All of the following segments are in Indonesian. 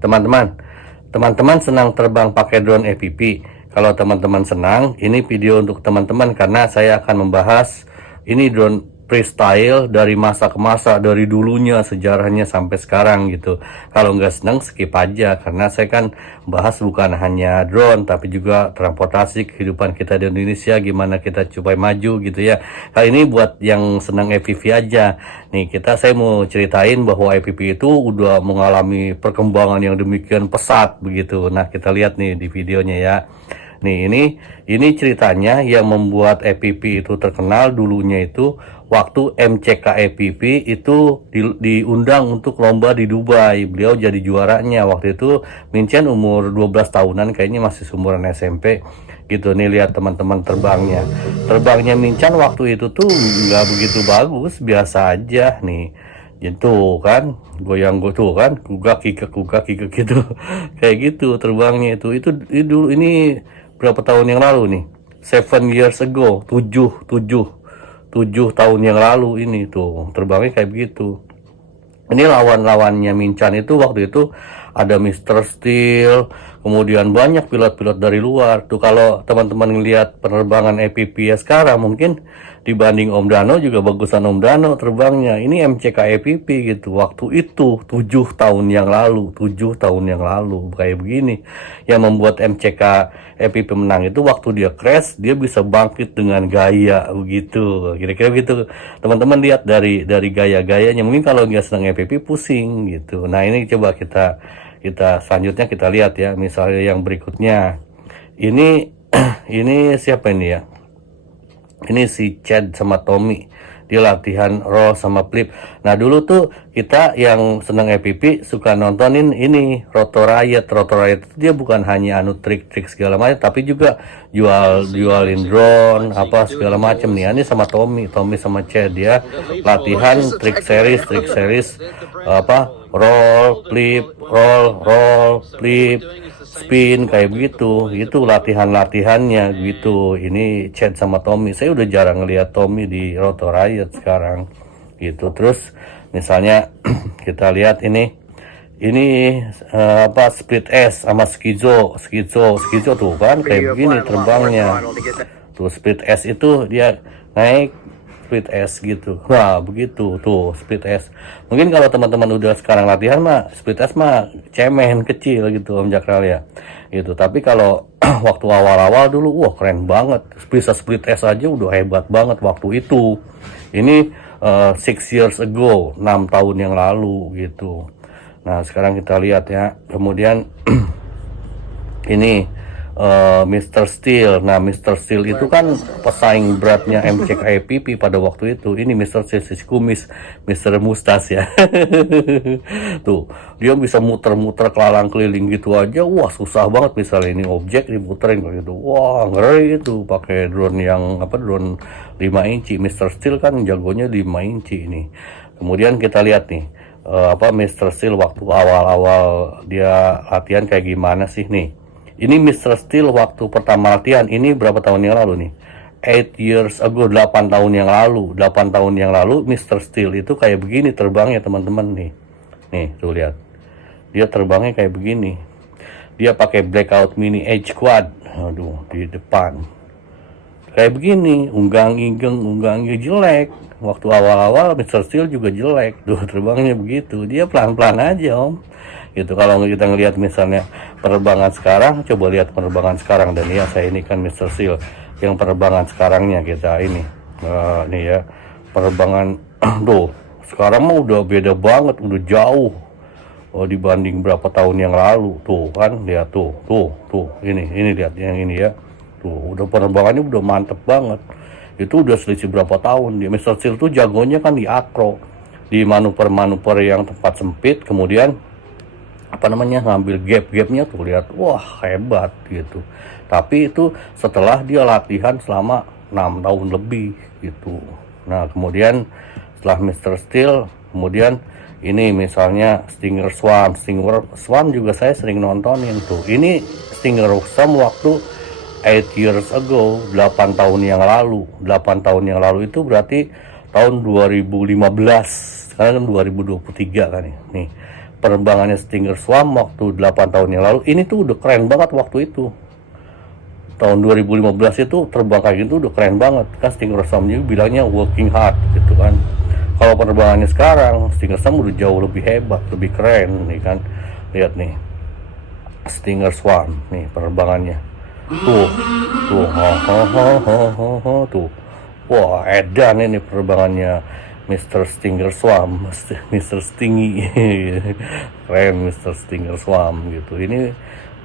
Teman-teman senang terbang pakai drone FPV. Kalau teman-teman senang, ini video untuk teman-teman karena saya akan membahas ini drone freestyle dari masa ke masa, dari dulunya sejarahnya sampai sekarang gitu. Kalau nggak senang skip aja karena saya kan bahas bukan hanya drone tapi juga transportasi kehidupan kita di Indonesia, gimana kita supaya maju gitu ya. Kali ini buat yang senang FPV aja. Nih saya mau ceritain bahwa FPV itu udah mengalami perkembangan yang demikian pesat begitu. Nah kita lihat nih di videonya ya. Nih ini ceritanya yang membuat FPV itu terkenal dulunya itu waktu MCK FPV itu diundang untuk lomba di Dubai. Beliau jadi juaranya waktu itu. Mincen umur 12 tahunan, kayaknya masih seumuran SMP gitu. Nih lihat teman-teman terbangnya Minchan waktu itu tuh nggak begitu bagus, biasa aja nih gitu kan, goyang tuh kan, kugak kikek gitu kayak gitu terbangnya itu dulu. Ini berapa tahun yang lalu nih, 7 years ago, 7 tahun yang lalu ini tuh terbangnya kayak begitu. Ini lawan-lawannya Minchan itu waktu itu ada Mr. Steel, kemudian banyak pilot-pilot dari luar tuh. Kalau teman-teman ngelihat penerbangan FPV ya sekarang, mungkin dibanding Om Dano juga bagusan Om Dano terbangnya. Ini MCK FPV gitu. Waktu itu 7 tahun yang lalu, kayak begini. Yang membuat MCK FPV menang itu waktu dia crash, dia bisa bangkit dengan gaya begitu. Kira-kira begitu. Teman-teman lihat dari gaya-gayanya. Mungkin kalau nggak senang FPV pusing gitu. Nah ini coba kita selanjutnya kita lihat ya. Misalnya yang berikutnya ini ini siapa ini ya, ini si Chad sama Tommy, dia latihan roll sama flip. Nah dulu tuh kita yang senang FPV suka nontonin ini Rotor Riot itu dia bukan hanya trik-trik segala macam, tapi juga jualin drone apa segala macam nih. Ini sama Tommy sama Chad, dia latihan trik series apa roll flip spin kayak begitu. Itu latihannya gitu. Ini Chad sama Tommy. Saya udah jarang ngeliat Tommy di Rotor Riot sekarang gitu. Terus misalnya kita lihat ini apa split S sama skizo tuh kan kayak begini terbangnya tuh. Split S itu dia naik split S gitu. Nah begitu tuh split S. Mungkin kalau teman-teman udah sekarang latihan mah split S mah cemen kecil gitu Om Jakral ya gitu. Tapi kalau waktu awal-awal dulu wah keren banget, bisa split S aja udah hebat banget waktu itu. Ini 6 years ago, 6 tahun yang lalu gitu. Nah sekarang kita lihat ya. Kemudian ini Mr. Steel. Nah Mr. Steel itu kan pesaing beratnya MCK FPV pada waktu itu. Ini Mr. Steel, si kumis, Mr. Mustas ya. Tuh dia bisa muter-muter kelalang keliling gitu aja. Wah susah banget. Misalnya ini objek diputerin gitu, wah ngeri itu pakai drone yang drone 5 inci. Mr. Steel kan jagonya 5 inci ini. Kemudian kita lihat nih Mr. Steel waktu awal-awal dia latihan kayak gimana sih nih. Ini Mr. Steel waktu pertama latihan, ini berapa tahun yang lalu nih? 8 years ago, 8 tahun yang lalu. 8 tahun yang lalu Mr. Steel itu kayak begini terbangnya teman-teman nih. Nih, tuh lihat. Dia terbangnya kayak begini. Dia pakai Blackout Mini H Quad. Aduh, di depan. Kayak begini, unggang-inggang jelek. Waktu awal-awal Mr. Steel juga jelek. Tuh, terbangnya begitu. Dia pelan-pelan aja, Om. Gitu. Kalau kita ngelihat misalnya penerbangan sekarang, coba lihat penerbangan sekarang. Dan ya saya ini kan Mr. Steel yang penerbangan sekarangnya kita ini nih ya penerbangan. Tuh sekarang mah udah beda banget, udah jauh dibanding berapa tahun yang lalu. Tuh kan lihat tuh ini lihat yang ini ya. Tuh udah penerbangannya udah mantep banget. Itu udah selisih berapa tahun. Dia Mr. Steel tuh jagonya kan di akro, di manuver yang tempat sempit, kemudian ngambil gap-gapnya tuh lihat, wah hebat gitu. Tapi itu setelah dia latihan selama 6 tahun lebih gitu. Nah kemudian setelah Mr. Steel, kemudian ini misalnya Stinger Swan juga saya sering nontonin tuh. Ini Stinger Swan waktu 8 years ago, 8 tahun yang lalu. 8 tahun yang lalu itu berarti tahun 2015. Sekarang kan 2023 kan nih. penerbangannya Stinger Swarm waktu 8 tahun yang lalu, ini tuh udah keren banget waktu itu. Tahun 2015 itu terbang kayak gitu udah keren banget kan. Stinger Swarm juga bilangnya working hard gitu kan. Kalau penerbangannya sekarang Stinger Swarm udah jauh lebih hebat, lebih keren nih kan. Lihat nih Stinger Swarm nih penerbangannya tuh tuh wah edan ini penerbangannya Mr. Stinger Swarm, Mr. Stingy. Keren Mr. Stinger Swarm gitu. Ini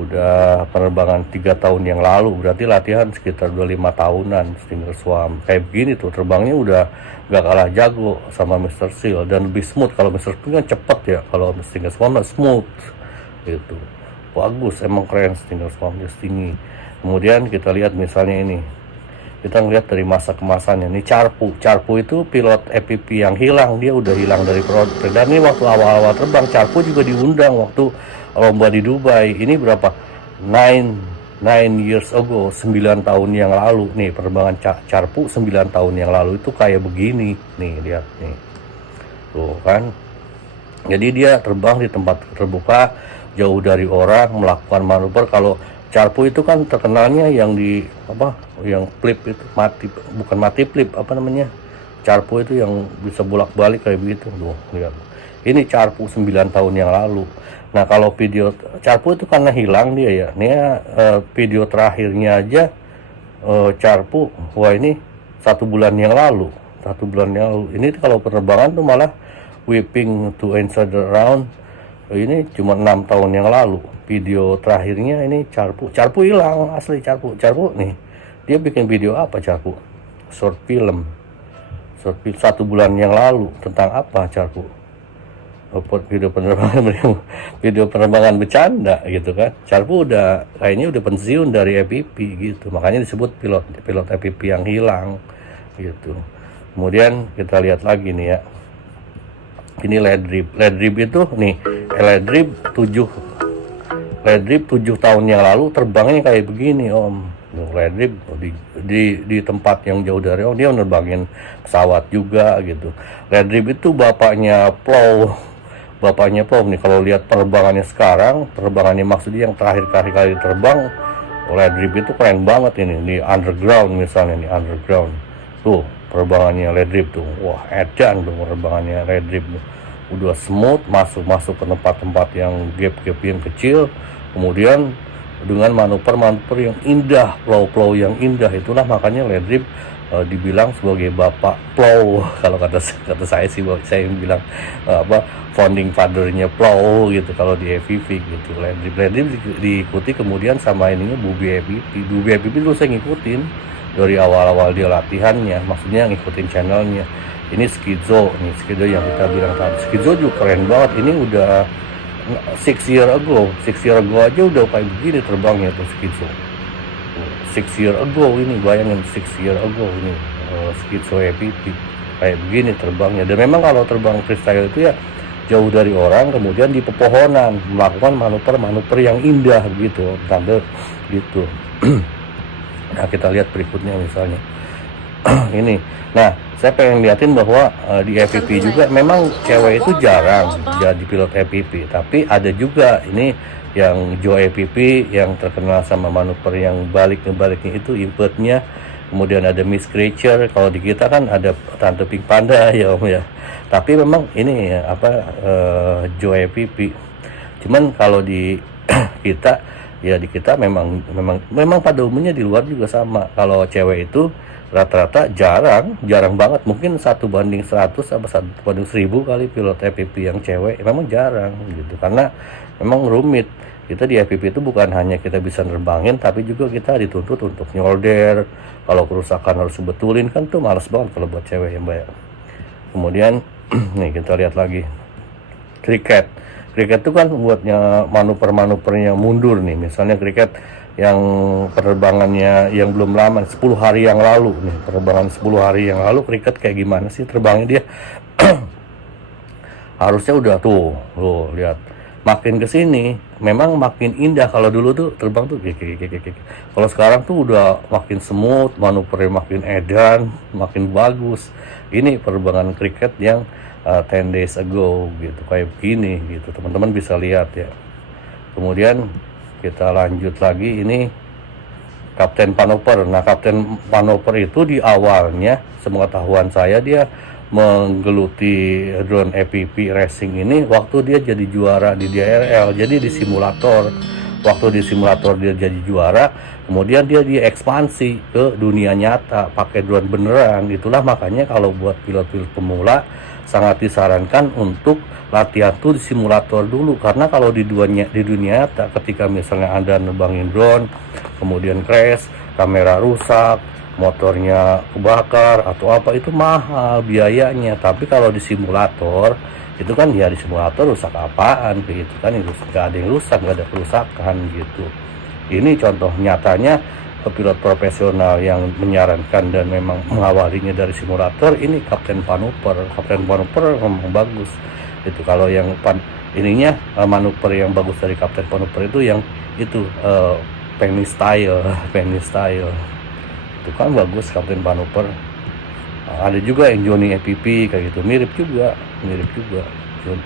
udah penerbangan 3 tahun yang lalu, berarti latihan sekitar 25 tahunan. Stinger Swarm kayak begini tuh terbangnya udah gak kalah jago sama Mr. Seal dan lebih smooth. Kalau Mr. Seal kan cepet ya, kalau Stinger Swarm smooth gitu. Bagus, emang keren Stinger Swarm Stingy. Kemudian kita lihat misalnya ini, kita ngeliat dari masa kemasannya. Ini Carpu itu pilot EPP yang hilang, dia udah hilang dari produk. Dan ini waktu awal-awal terbang, Carpu juga diundang waktu lomba di Dubai. Ini berapa? 9 years ago, 9 tahun yang lalu. Nih penerbangan Carpu 9 tahun yang lalu itu kayak begini. Nih lihat nih, tuh kan. Jadi dia terbang di tempat terbuka, jauh dari orang, melakukan manuver. Kalau Carpu itu kan terkenalnya yang di apa, yang flip itu bukan mati flip, apa namanya, Carpu itu yang bisa bolak-balik kayak begitu. Tuh lihat, ini Carpu 9 tahun yang lalu. Nah kalau video Carpu itu karena hilang dia ya, ini video terakhirnya aja Carpu, wah ini 1 bulan yang lalu. Ini kalau penerbangan tuh malah whipping to answer the round, ini cuma 6 tahun yang lalu. Video terakhirnya ini Carpu hilang asli. Carpu nih, dia bikin video apa Carpu? Short film 1 bulan yang lalu. Tentang apa Carpu? Video penerbangan bercanda gitu kan. Carpu kayaknya udah pensiun dari EPP gitu, makanya disebut pilot EPP yang hilang gitu. Kemudian kita lihat lagi nih ya, ini Ledrib itu nih, Ledrib 7 tahun yang lalu terbangnya kayak begini Om. Ledrib di tempat yang jauh dari dia nerbangin pesawat juga gitu. Ledrib itu bapaknya Plow nih. Kalau lihat penerbangannya sekarang, penerbangannya maksudnya yang terakhir kali terbang, Ledrib itu keren banget ini. Di underground misalnya, nih underground tuh penerbangannya Ledrib tuh, wah edan tuh penerbangannya Ledrib tuh. Udah smooth, masuk ke tempat-tempat yang gap yang kecil, kemudian dengan manuver yang indah, plow yang indah. Itulah makanya Ledrib dibilang sebagai bapak plow. Kalau kata saya sih, saya bilang founding fathernya plow gitu kalau di EPP gitu. Ledrib diikuti kemudian sama ininya Bubi EPP itu saya ngikutin dari awal-awal dia latihannya, maksudnya ngikutin channelnya. Ini Skizo yang kita bilang tadi. Skizo juga keren banget. Ini udah 6 year ago aja udah kayak begini terbangnya tuh Skizo. 6 year ago ini, bayangin 6 year ago ini Skizo EPP kayak begini terbangnya. Dan memang kalau terbang freestyle itu ya jauh dari orang, kemudian di pepohonan melakukan manuver yang indah gitu, tanda gitu. Nah kita lihat berikutnya misalnya ini. Nah saya pengen liatin bahwa di EPP juga memang cewek itu jarang jadi pilot EPP, tapi ada juga ini yang Joe EPP yang terkenal sama manuver yang baliknya itu inputnya. Kemudian ada Miss Creature, kalau di kita kan ada Tante Pink Panda ya Om ya. Tapi memang ini Joe EPP. Cuman kalau di kita ya, di kita memang pada umumnya di luar juga sama. Kalau cewek itu rata-rata jarang banget, mungkin 1:100 apa 1:1000 kali pilot EPP yang cewek, memang jarang gitu, karena memang rumit. Kita di EPP itu bukan hanya kita bisa nerbangin, tapi juga kita dituntut untuk nyolder. Kalau kerusakan harus sebetulin, kan tuh males banget kalau buat cewek yang banyak. Kemudian nih kita lihat lagi kriket itu kan buatnya manuver yang mundur nih. Misalnya kriket yang penerbangannya yang belum lama, 10 hari yang lalu nih, penerbangan 10 hari yang lalu kriket kayak gimana sih terbangnya dia. Harusnya udah tuh lihat, makin kesini memang makin indah. Kalau dulu tuh terbang tuh kalau sekarang tuh udah makin smooth, manuvernya makin edan, makin bagus. Ini penerbangan kriket yang 10 days ago gitu, kayak begini gitu, teman-teman bisa lihat ya. Kemudian kita lanjut lagi, ini Kapten Panoper. Nah, Kapten Panoper itu di awalnya, sepengetahuan saya, dia menggeluti drone EPP racing ini waktu dia jadi juara di DRL, jadi di simulator. Waktu di simulator dia jadi juara, kemudian dia diekspansi ke dunia nyata pakai drone beneran. Itulah makanya kalau buat pilot-pilot pemula sangat disarankan untuk latihan tuh di simulator dulu, karena kalau di dunia nyata, ketika misalnya Anda nerbangin drone kemudian crash, kamera rusak, motornya kebakar atau apa, itu mahal biayanya. Tapi kalau di simulator itu kan ya, di simulator rusak apaan gitu kan, itu nggak ada yang rusak, nggak ada kerusakan gitu. Ini contoh nyatanya pilot profesional yang menyarankan dan memang mengawalinya dari simulator, ini Kapten Panoper. Kapten Panoper memang bagus itu. Kalau yang manuver yang bagus dari Kapten Panoper itu yang itu Penny Style itu kan bagus Kapten Panoper. Ada juga yang Johnny EPP kayak gitu, mirip juga.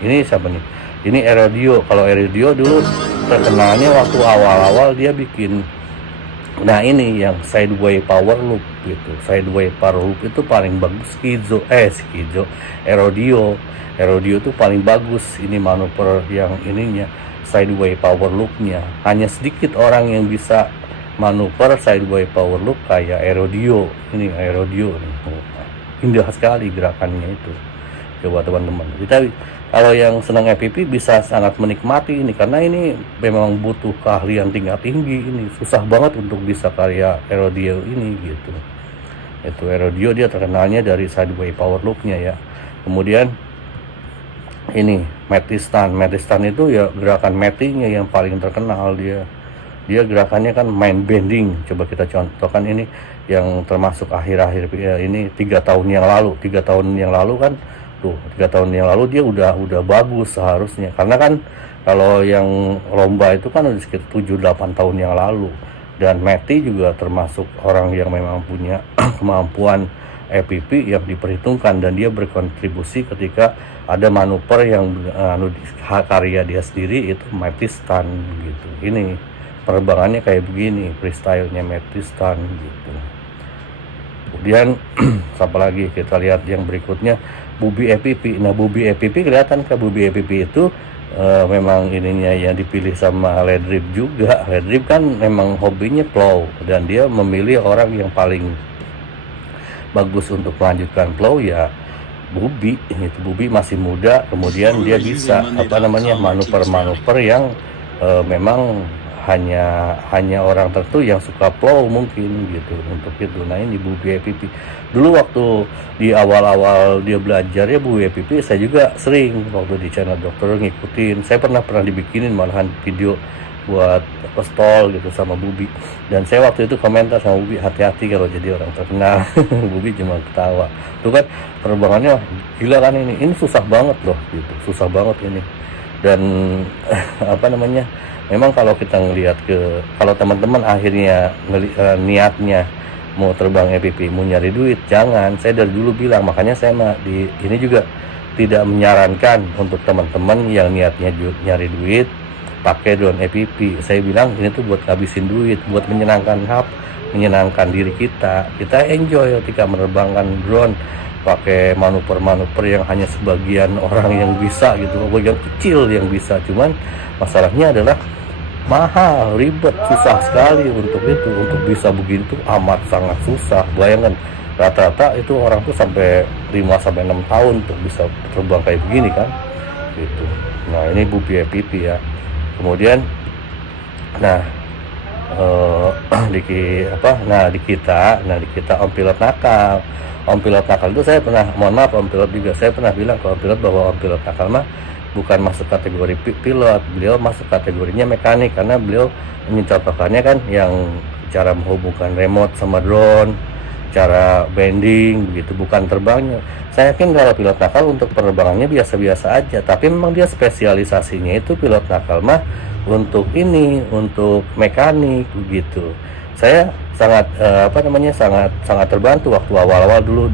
Ini siapa nih? Ini Aerodio. Kalau Aerodio dulu terkenalnya waktu awal-awal dia bikin, nah ini yang sideway power loop gitu. Sideway power loop itu paling bagus. Skizo Aerodio itu paling bagus ini manuver yang ininya, sideway power loopnya. Hanya sedikit orang yang bisa manuver sideway power loop kayak Aerodio. Ini Aerodio nih, indah sekali gerakannya itu. Coba teman-teman, kita kalau yang senang EPP bisa sangat menikmati ini, karena ini memang butuh keahlian tingkat tinggi. Ini susah banget untuk bisa karya Aerodio ini gitu. Itu Aerodio dia terkenalnya dari sideway power loopnya ya. Kemudian ini Metistan itu ya gerakan metinya yang paling terkenal. Dia gerakannya kan main bending. Coba kita contohkan ini yang termasuk akhir-akhir ya, ini 3 tahun yang lalu. 3 tahun yang lalu kan tuh, 3 tahun yang lalu dia udah bagus seharusnya, karena kan kalau yang lomba itu kan udah sekitar 7-8 tahun yang lalu. Dan Meti juga termasuk orang yang memang punya kemampuan EPP yang diperhitungkan, dan dia berkontribusi ketika ada manuver yang karya dia sendiri, itu Metistan gitu. Ini penerbangannya kayak begini, freestyle-nya Metistan gitu. Kemudian apa lagi, kita lihat yang berikutnya, Bubi EPP. Nah, Bubi EPP kelihatan ke Bubi EPP itu memang ininya yang dipilih sama Ledrip juga. Ledrip kan memang hobinya plow, dan dia memilih orang yang paling bagus untuk melanjutkan plow ya Bubi. Itu Bubi masih muda, kemudian dia bisa manuver-manuver yang memang hanya orang tertentu yang suka plow mungkin gitu untuk itu. Nah, ini Bubi EPP. Dulu waktu di awal-awal dia belajar ya Bubi EPP, saya juga sering waktu di channel dokter ngikutin. Saya pernah dibikinin malahan video buat stall gitu sama Bubi, dan saya waktu itu komentar sama Bubi, hati-hati kalau jadi orang terkenal. Bubi cuma ketawa. Tuh kan penerbangannya gila kan, ini susah banget loh gitu, susah banget ini. Dan memang kalau kita ngelihat kalau teman-teman akhirnya niatnya mau terbang EPP, mau nyari duit, jangan. Saya dari dulu bilang, makanya saya di ini juga tidak menyarankan untuk teman-teman yang niatnya nyari duit pakai drone EPP. Saya bilang ini tuh buat ngabisin duit, buat menyenangkan diri kita enjoy ketika menerbangkan drone, pakai manuver-manuver yang hanya sebagian orang yang bisa gitu, bagian kecil yang bisa. Cuman masalahnya adalah mahal, ribet, susah sekali untuk bisa begitu, amat sangat susah. Bayangkan rata-rata itu orang tuh sampai 5-6 tahun untuk bisa terbang kayak begini kan gitu. Nah, ini Bubi EPP ya. Kemudian di kita Om Pilot Nakal itu saya pernah, mohon maaf Om Pilot juga, saya pernah bilang ke Om Pilot bahwa Om Pilot Nakal mah bukan masuk kategori pilot, beliau masuk kategorinya mekanik, karena beliau mencontohkannya kan yang cara menghubungkan remote sama drone, cara bending begitu, bukan terbangnya. Saya yakin kalau pilot nakal untuk penerbangannya biasa-biasa aja, tapi memang dia spesialisasinya itu pilot nakal mah untuk mekanik begitu. Saya sangat sangat terbantu waktu awal-awal dulu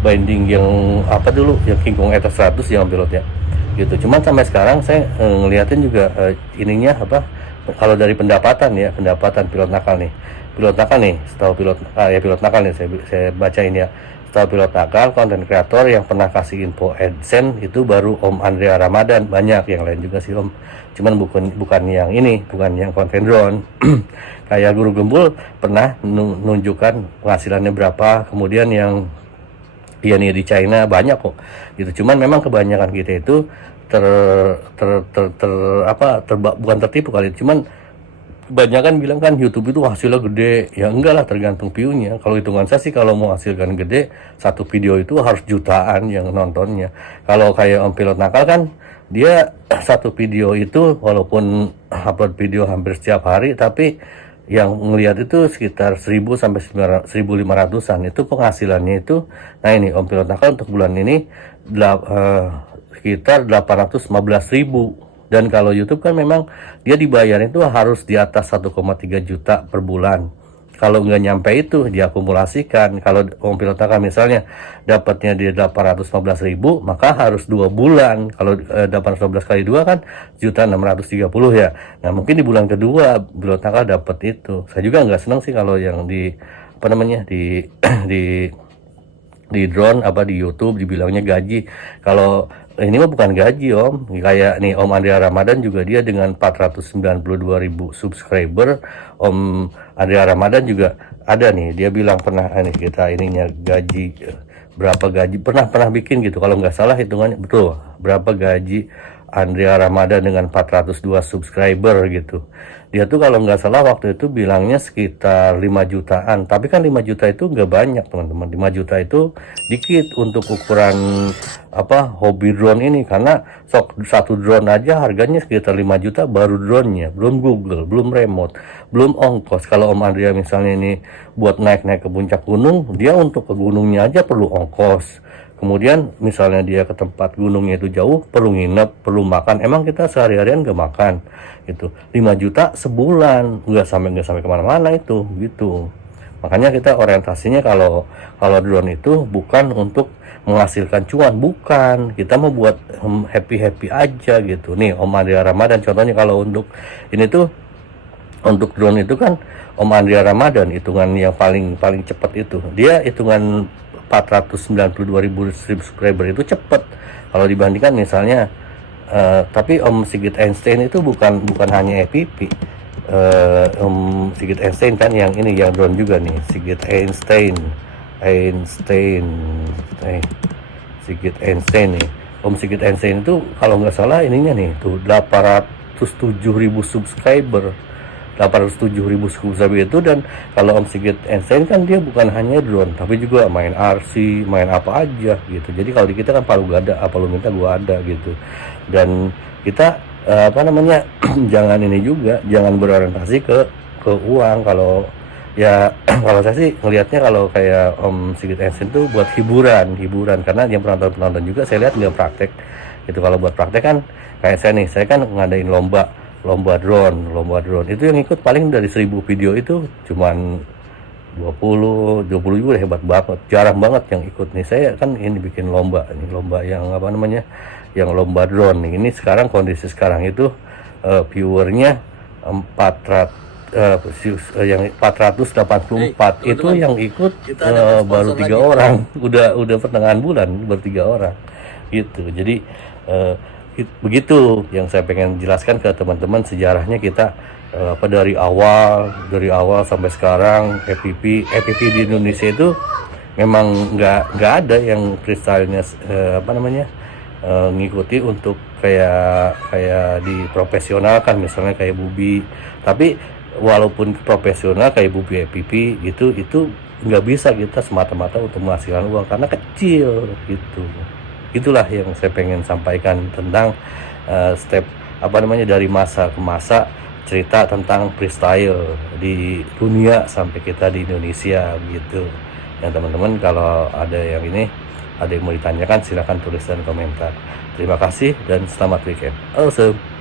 binding yang apa dulu, yang King Kong Air 100 yang pilotnya gitu. Cuman sampai sekarang saya ngeliatin juga ininya apa, kalau dari pendapatan ya, pendapatan pilot nakal nih, setahu pilot nakal nih, saya bacain ya. Setahu pilot nakal, konten kreator yang pernah kasih info AdSense itu baru Om Andrea Ramadan, banyak yang lain juga sih Om, cuman bukan yang ini, bukan yang konten drone. Kayak Guru Gembul pernah nunjukkan penghasilannya berapa, kemudian yang ya nih di China banyak kok gitu. Cuman memang kebanyakan kita itu bukan tertipu kali, cuman kebanyakan bilang kan YouTube itu hasilnya gede, ya enggak lah, tergantung view-nya. Kalau hitungan saya sih, kalau mau hasilkan gede, satu video itu harus jutaan yang nontonnya. Kalau kayak Om Pilot Nakal kan, dia satu video itu walaupun upload video hampir setiap hari, tapi yang ngelihat itu sekitar 1000 sampai 1500-an itu penghasilannya itu. Nah ini Om Pilot Nakal untuk bulan ini sekitar 815.000. Dan kalau YouTube kan memang dia dibayar itu harus di atas 1,3 juta per bulan. Kalau nggak nyampe itu diakumulasikan. Kalau Om Pilot Nakal misalnya dapatnya di 815.000, maka harus 2 bulan. Kalau 815 kali 2 kan 1.630 ya. Nah mungkin di bulan kedua Pilot Nakal dapat itu. Saya juga nggak senang sih kalau yang di apa namanya di di drone apa di YouTube dibilangnya gaji. Kalau ini mah bukan gaji Om, kayak nih Om Andrea Ramadan juga, dia dengan 492.000 subscriber. Om Andrea Ramadan juga ada nih, dia bilang pernah nih kita ininya gaji berapa, gaji pernah bikin gitu kalau nggak salah hitungannya betul, berapa gaji Andrea Ramadan dengan 402 subscriber gitu. Dia tuh kalau nggak salah waktu itu bilangnya sekitar 5 jutaan. Tapi kan 5 juta itu nggak banyak teman-teman. 5 juta itu dikit untuk ukuran apa hobi drone ini. Karena satu drone aja harganya sekitar 5 juta baru drone-nya. Belum Google, belum remote, belum ongkos. Kalau Om Andrea misalnya ini buat naik-naik ke puncak gunung, dia untuk ke gunungnya aja perlu ongkos. Kemudian misalnya dia ke tempat gunungnya itu jauh, perlu nginep, perlu makan. Emang kita sehari-harian gak makan gitu. 5 juta sebulan, nggak sampai kemana-mana itu gitu. Makanya kita orientasinya kalau drone itu bukan untuk menghasilkan cuan, bukan. Kita mau buat happy aja gitu. Nih Om Andrea Ramadan contohnya, kalau untuk ini tuh, untuk drone itu kan Om Andrea Ramadan hitungan yang paling cepat itu, dia hitungan 492.000 subscriber itu cepet kalau dibandingkan misalnya tapi Om Sigit Einstein itu bukan hanya EPP. Om Sigit Einstein kan yang ini, yang drone juga nih, Sigit Einstein Sigit Einstein nih. Om Sigit Einstein itu kalau nggak salah ininya nih tuh 807.000 subscriber. 807.000 subscriber itu. Dan kalau Om Sigit Einstein kan dia bukan hanya drone tapi juga main RC, main apa aja gitu. Jadi kalau di kita kan palu gak ada, apa lu minta gua ada gitu. Dan kita jangan ini juga, jangan berorientasi ke uang. Kalau ya kalau saya sih ngelihatnya kalau kayak Om Sigit Einstein itu buat hiburan, karena yang penonton juga saya lihat nggak praktek gitu. Kalau buat praktek kan kayak saya kan ngadain lomba drone itu yang ikut paling dari 1000 video itu cuman 20 juga hebat banget, jarang banget yang ikut nih. Saya kan ini bikin lomba yang yang lomba drone nih. Ini sekarang kondisi sekarang itu viewernya 484 itu yang ikut baru 3 orang. Udah pertengahan bulan baru 3 orang gitu. Jadi begitu yang saya pengen jelaskan ke teman-teman, sejarahnya kita dari awal sampai sekarang. EPP di Indonesia itu memang nggak ada yang freestyle-nya ngikuti untuk kayak diprofesionalkan misalnya kayak Bubi. Tapi walaupun profesional kayak Bubi EPP itu nggak bisa kita semata-mata untuk menghasilkan uang karena kecil gitu. Itulah yang saya pengen sampaikan tentang step dari masa ke masa, cerita tentang freestyle di dunia sampai kita di Indonesia gitu. Ya teman-teman, kalau ada yang mau ditanyakan silahkan tulis dan komentar. Terima kasih dan selamat weekend. Awesome.